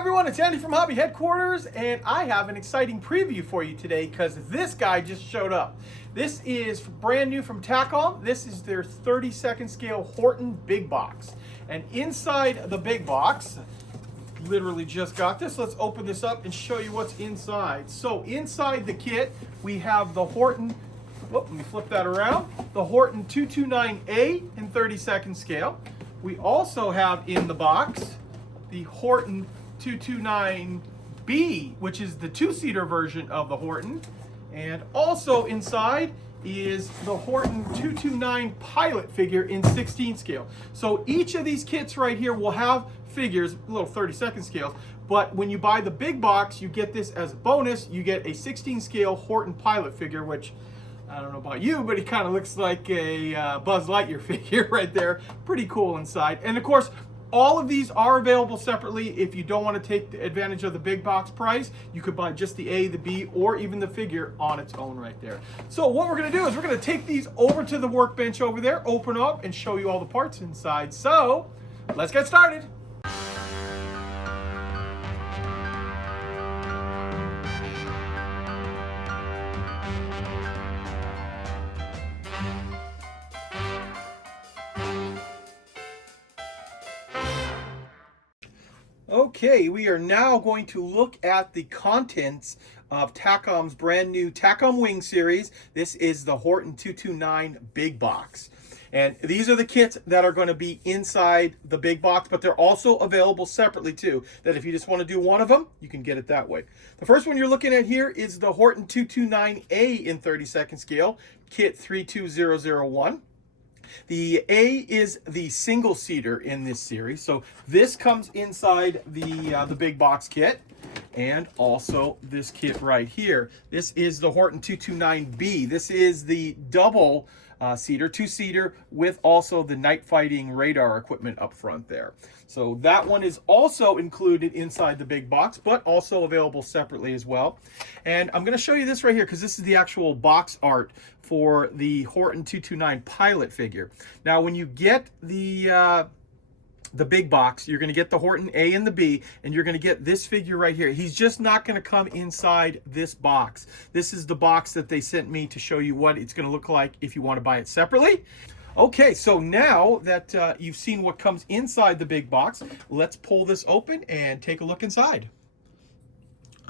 everyone, it's Andy from Hobby Headquarters, and I have an exciting preview for you today because this guy just showed up. This is brand new from Takom. This is their 32nd scale Horton big box. And inside the big box, literally just got this. Let's open this up and show you what's inside. So inside the kit, we have the Horton, let me flip that around, the Horton 229A in 32nd scale. We also have in the box the Horton 229B, which is the two-seater version of the Horton. And also inside is the Horton 229 pilot figure in 16 scale. So each of these kits right here will have figures, little 32nd scale, but when you buy the big box, you get this as a bonus. You get a 16 scale Horton pilot figure, which I don't know about you, but it kind of looks like a Buzz Lightyear figure right there. Pretty cool inside. And of course, all of these are available separately. If you don't want to take advantage of the big box price, you could buy just the A, the B, or even the figure on its own right there. So what we're going to do is we're going to take these over to the workbench over there, open up, and show you all the parts inside. So let's get started. Okay, we are now going to look at the contents of Takom's brand new Takom Wing series. This is the Horton 229 big box. And these are the kits that are going to be inside the big box, but they're also available separately too, that if you just want to do one of them, you can get it that way. The first one you're looking at here is the Horton 229A in 32nd scale, kit 32001. The A is the single seater in this series. So this comes inside the big box kit, and also this kit right here. This is the Horton 229B. This is the double seater, two-seater, with also the night fighting radar equipment up front there. So that one is also included inside the big box, but also available separately as well. And I'm going to show you this right here because this is the actual box art for the Horton 229 pilot figure. Now, when you get the big box, you're going to get the Horton A and the B, and you're going to get this figure right here. He's just not going to come inside this box. This is the box that they sent me to show you what it's going to look like if you want to buy it separately. Okay, so now that you've seen what comes inside the big box, let's pull this open and take a look inside.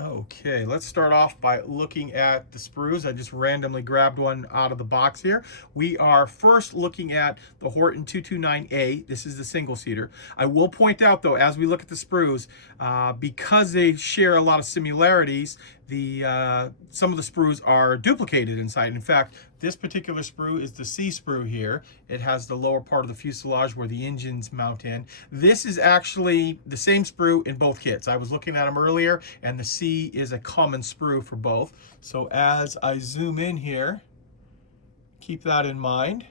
Okay, let's start off by looking at the sprues. I just randomly grabbed one out of the box here. We are first looking at the Horton 229A. This is the single seater. I will point out though, as we look at the sprues, because they share a lot of similarities, some of the sprues are duplicated inside. In fact, this particular sprue is the C sprue here. It has the lower part of the fuselage where the engines mount in. This is actually the same sprue in both kits. I was looking at them earlier, and the C is a common sprue for both. So as I zoom in here, keep that in mind.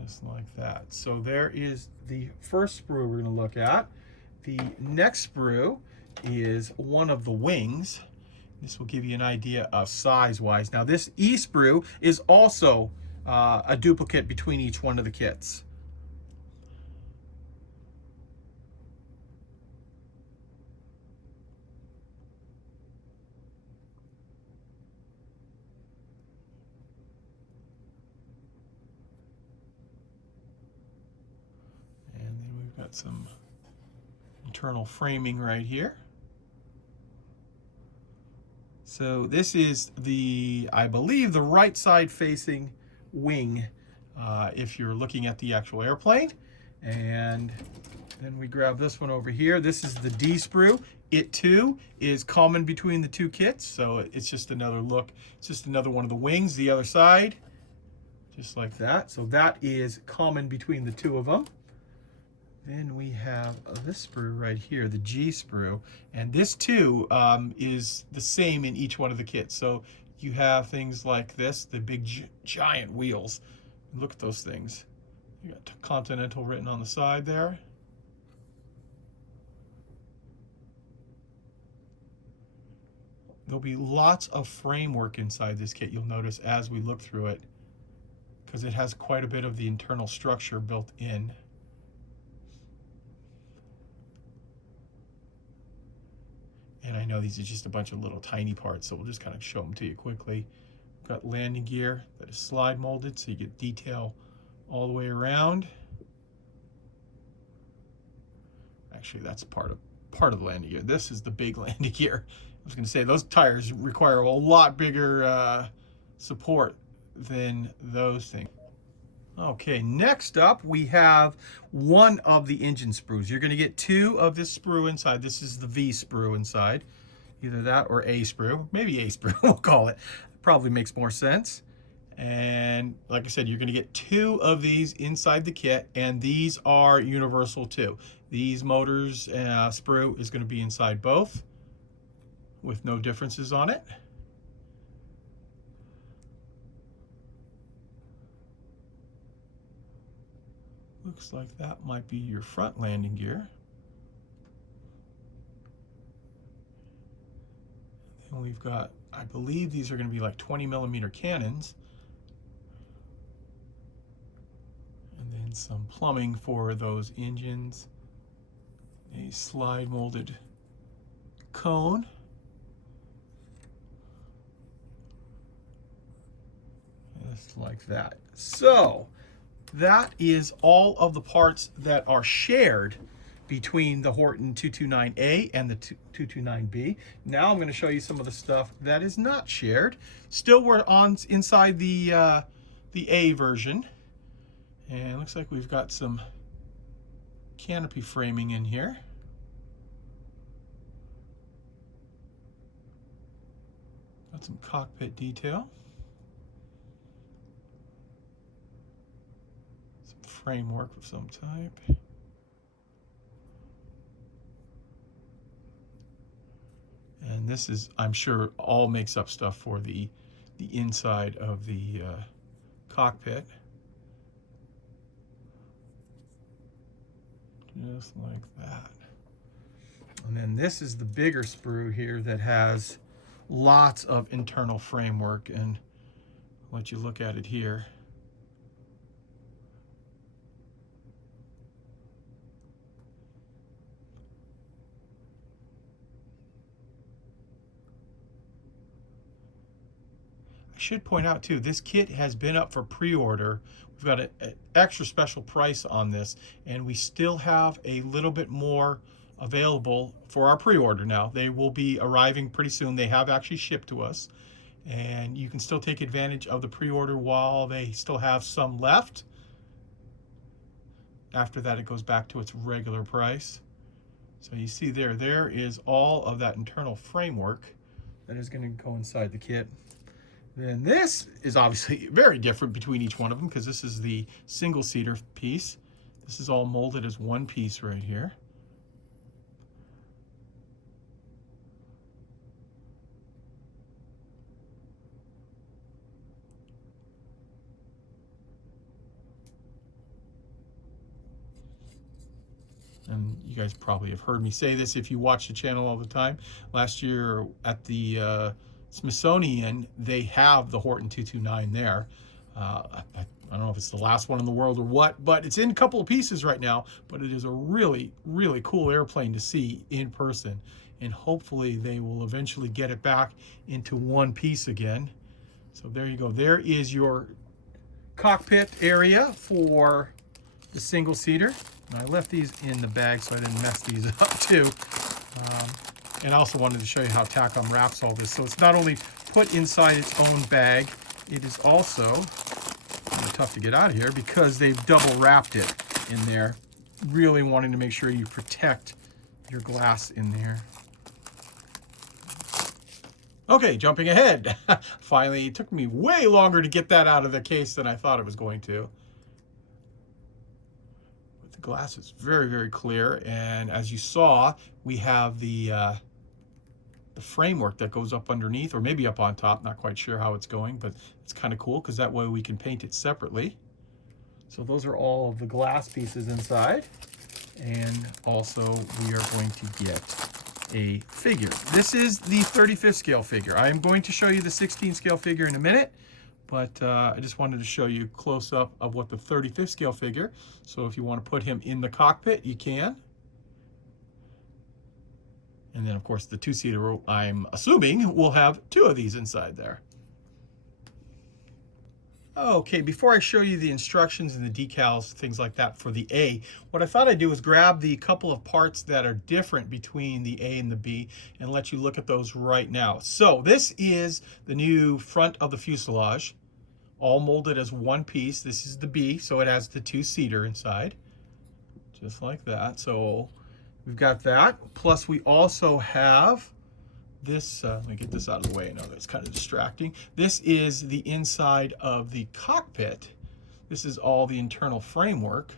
Just like that. So there is the first sprue we're going to look at. The next sprue is one of the wings. This will give you an idea of size-wise. Now this E sprue is also a duplicate between each one of the kits. Got some internal framing right here. So this is I believe the right side facing wing if you're looking at the actual airplane. And then we grab this one over here. This is the D sprue. It too is common between the two kits. So it's just another look. It's just another one of the wings, the other side, just like that. So that is common between the two of them. Then we have this sprue right here, the G sprue, and this too is the same in each one of the kits. So you have things like this, the big giant wheels. Look at those things. You got Continental written on the side there. There'll be lots of framework inside this kit, you'll notice as we look through it, because it has quite a bit of the internal structure built in. And I know these are just a bunch of little tiny parts, so we'll just kind of show them to you quickly. We've got landing gear that is slide molded, so you get detail all the way around. Actually, that's part of the landing gear. This is the big landing gear. I was going to say those tires require a lot bigger support than those things. Okay, next up we have one of the engine sprues. You're going to get two of this sprue inside. This is the V sprue inside. Either that or A sprue. Maybe A sprue, we'll call it. Probably makes more sense. And like I said, you're going to get two of these inside the kit, and these are universal too. These motors sprue is going to be inside both with no differences on it. Looks like that might be your front landing gear. And we've got, I believe these are going to be like 20mm cannons. And then some plumbing for those engines. A slide molded cone. Just like that. So that is all of the parts that are shared between the Horten 229A and the 229B. Now I'm going to show you some of the stuff that is not shared. Still, we're on inside the A version, and it looks like we've got some canopy framing in here. Got some cockpit detail. Framework of some type. And this is, I'm sure, all makes up stuff for the inside of the cockpit. Just like that. And then this is the bigger sprue here that has lots of internal framework, and I'll let you look at it here. I should point out too, this kit has been up for pre-order. We've got an extra special price on this, and we still have a little bit more available for our pre-order now. They will be arriving pretty soon. They have actually shipped to us, and you can still take advantage of the pre-order while they still have some left. After that, it goes back to its regular price. So you see there is all of that internal framework that is going to go inside the kit. Then this is obviously very different between each one of them, because this is the single-seater piece. This is all molded as one piece right here. And you guys probably have heard me say this if you watch the channel all the time. Last year at the Smithsonian, they have the Horten 229 there. I don't know if it's the last one in the world or what, but it's in a couple of pieces right now. But it is a really, really cool airplane to see in person. And hopefully they will eventually get it back into one piece again. So there you go. There is your cockpit area for the single-seater. And I left these in the bag so I didn't mess these up too. And I also wanted to show you how Takom wraps all this. So it's not only put inside its own bag, it is also tough to get out of here because they've double wrapped it in there, really wanting to make sure you protect your glass in there. Okay, jumping ahead. Finally, it took me way longer to get that out of the case than I thought it was going to. But the glass is very, very clear, and as you saw, we have the the framework that goes up underneath, or maybe up on top, not quite sure how it's going, but it's kind of cool because that way we can paint it separately. So those are all of the glass pieces inside. And also we are going to get a figure. This is the 35th scale figure. I am going to show you the 16 scale figure in a minute, but I just wanted to show you close up of what the 35th scale figure. So if you want to put him in the cockpit, you can. And then of course the two-seater, I'm assuming, will have two of these inside there. Okay, before I show you the instructions and the decals, things like that for the A, what I thought I'd do is grab the couple of parts that are different between the A and the B and let you look at those right now. So this is the new front of the fuselage, all molded as one piece. This is the B, so it has the two-seater inside, just like that. So we've got that. Plus we also have this, let me get this out of the way. I know that's kind of distracting. This is the inside of the cockpit. This is all the internal framework.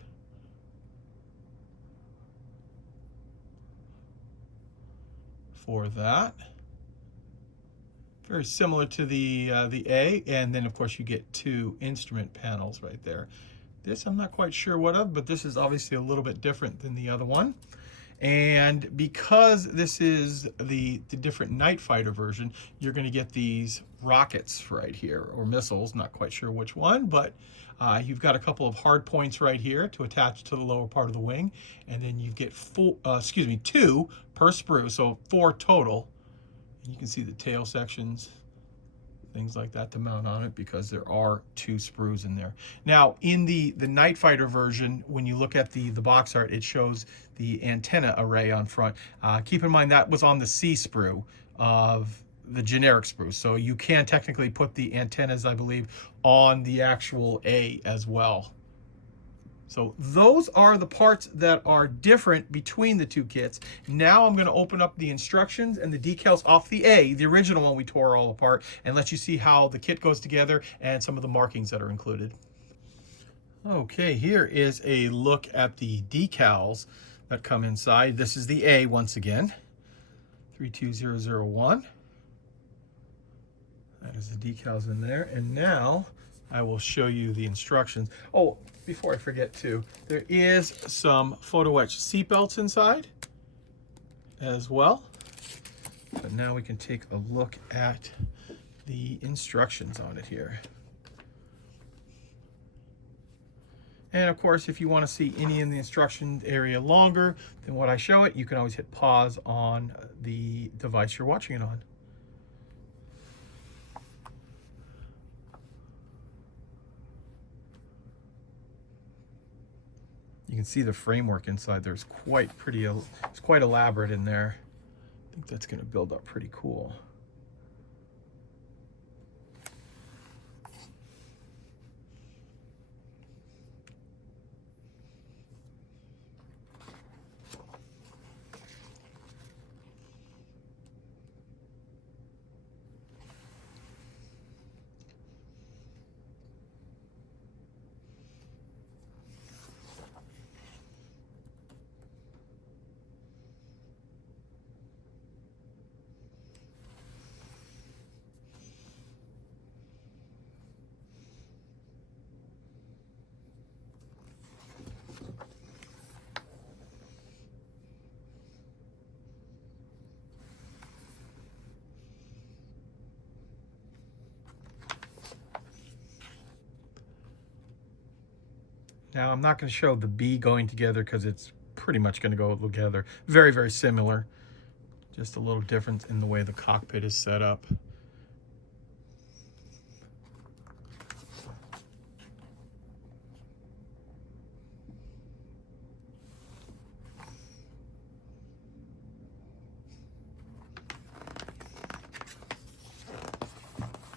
For that. Very similar to the A, and then of course you get two instrument panels right there. This I'm not quite sure what of, but this is obviously a little bit different than the other one. And because this is the different night fighter version, you're going to get these rockets right here, or missiles, not quite sure which one, but you've got a couple of hard points right here to attach to the lower part of the wing, and then you get two per sprue, so 4 total. And you can see the tail sections, things like that to mount on it, because there are 2 sprues in there. Now in the night fighter version, when you look at the box art, it shows the antenna array on front. Keep in mind that was on the C sprue of the generic sprue, so you can technically put the antennas, I believe, on the actual A as well. So those are the parts that are different between the two kits. Now I'm going to open up the instructions and the decals off the A, the original one we tore all apart, and let you see how the kit goes together and some of the markings that are included. Okay, here is a look at the decals that come inside. This is the A once again, 32001. That is the decals in there. And now I will show you the instructions. Oh, before I forget too, there is some photo etch seat belts inside as well. But now we can take a look at the instructions on it here. And of course, if you want to see any in the instruction area longer than what I show it, you can always hit pause on the device you're watching it on. You can see the framework inside there is quite pretty, it's quite elaborate in there. I think that's going to build up pretty cool. Now I'm not going to show the B going together because it's pretty much going to go together. Very, very similar. Just a little difference in the way the cockpit is set up.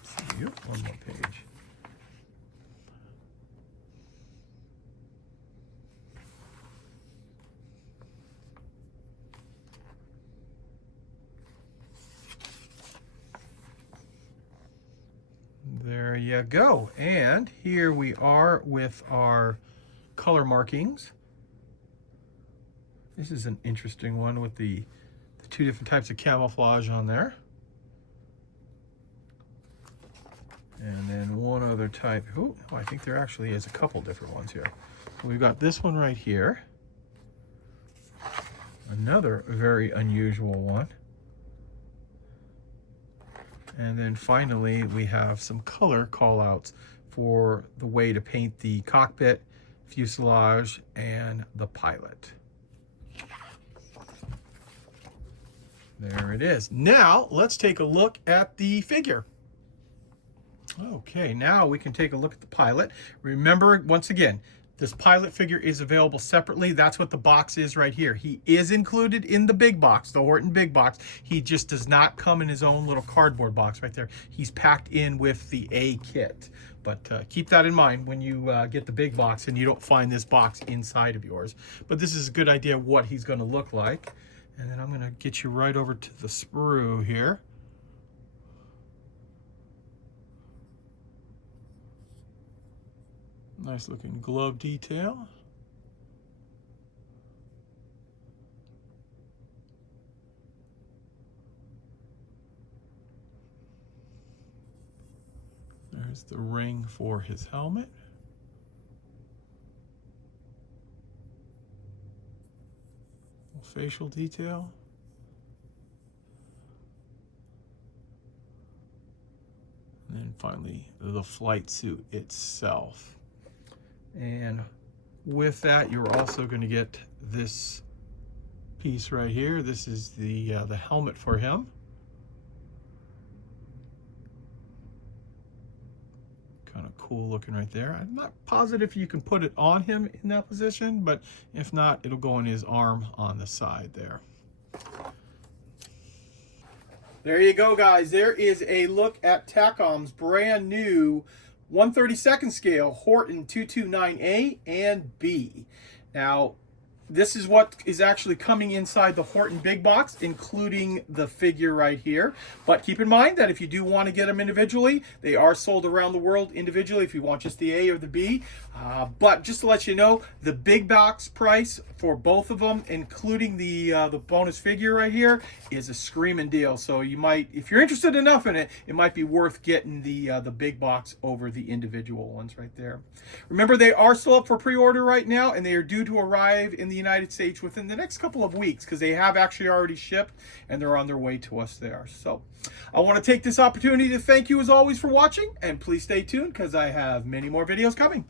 See, one more page. There you go. And here we are with our color markings. This is an interesting one with the the two different types of camouflage on there. And then one other type. Oh, I think there actually is a couple different ones here. We've got this one right here. Another very unusual one. And then finally, we have some color call-outs for the way to paint the cockpit, fuselage, and the pilot. There it is. Now, let's take a look at the figure. Okay, now we can take a look at the pilot. Remember, once again, this pilot figure is available separately. That's what the box is right here. He is included in the big box, the Horton big box. He just does not come in his own little cardboard box right there. He's packed in with the A kit. But keep that in mind when you get the big box and you don't find this box inside of yours. But this is a good idea of what he's going to look like. And then I'm going to get you right over to the sprue here. Nice looking glove detail. There's the ring for his helmet. Facial detail. And then finally, the flight suit itself. And with that, you're also going to get this piece right here. This is the helmet for him. Kind of cool looking right there. I'm not positive you can put it on him in that position, but if not, it'll go on his arm on the side there. There you go, guys. There is a look at Takom's brand new 1/32 scale Horton 229A and B. Now, this is what is actually coming inside the Horton big box, including the figure right here. But keep in mind that if you do want to get them individually, they are sold around the world individually if you want just the A or the B. But just to let you know, the big box price for both of them, including the bonus figure right here, is a screaming deal. So you might, if you're interested enough in it, it might be worth getting the big box over the individual ones right there. Remember, they are still up for pre-order right now, and they are due to arrive in the United States within the next couple of weeks because they have actually already shipped and they're on their way to us there. So I want to take this opportunity to thank you as always for watching, and please stay tuned because I have many more videos coming.